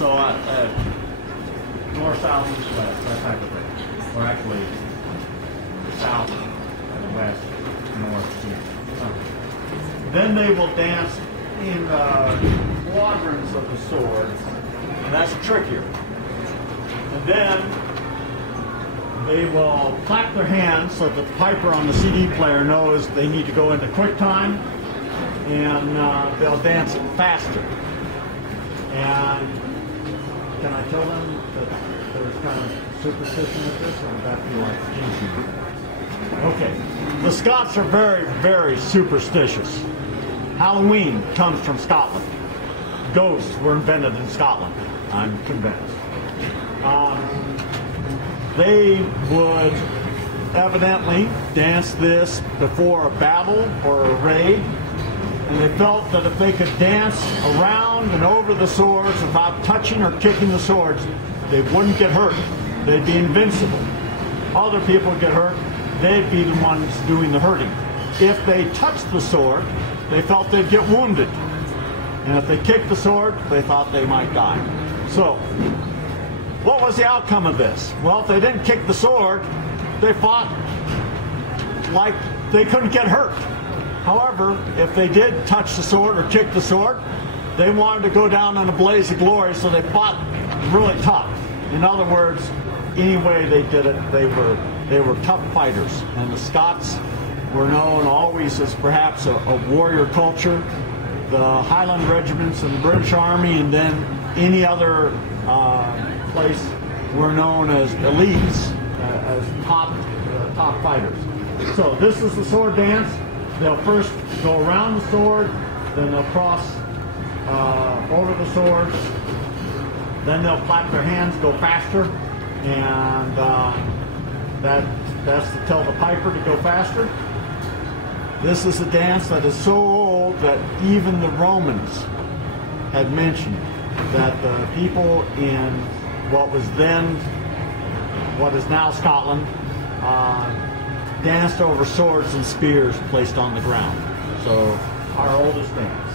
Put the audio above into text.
So north, south, east, west, that type of thing. Or actually, south, west, north, east. Then they will dance in quadrants of the sword, and that's trickier. And then they will clap their hands so that the piper on the CD player knows they need to go into quick time, and they'll dance it faster. And can I tell them that there's kind of superstition with this, or would that be like jinxing? Okay, the Scots are very, very superstitious. Halloween comes from Scotland. Ghosts were invented in Scotland, I'm convinced. They would evidently dance this before a battle or a raid, and they felt that if they could dance around and over the swords without touching or kicking the swords, they wouldn't get hurt. They'd be invincible. Other people get hurt, they'd be the ones doing the hurting. If they touched the sword, they felt they'd get wounded. And if they kicked the sword, they thought they might die. So, what was the outcome of this? Well, if they didn't kick the sword, they fought like they couldn't get hurt. However, if they did touch the sword or kick the sword, they wanted to go down in a blaze of glory, so they fought really tough. In other words, any way they did it, they were tough fighters. And the Scots were known always as perhaps a warrior culture. The Highland regiments and the British Army, and then any other place, were known as elites, as top fighters. So this is the sword dance. They'll first go around the sword, then they'll cross over the swords, then they'll clap their hands, go faster, and that's to tell the piper to go faster. This is a dance that is so old that even the Romans had mentioned that the people in what is now Scotland, danced over swords and spears placed on the ground. So our oldest dance.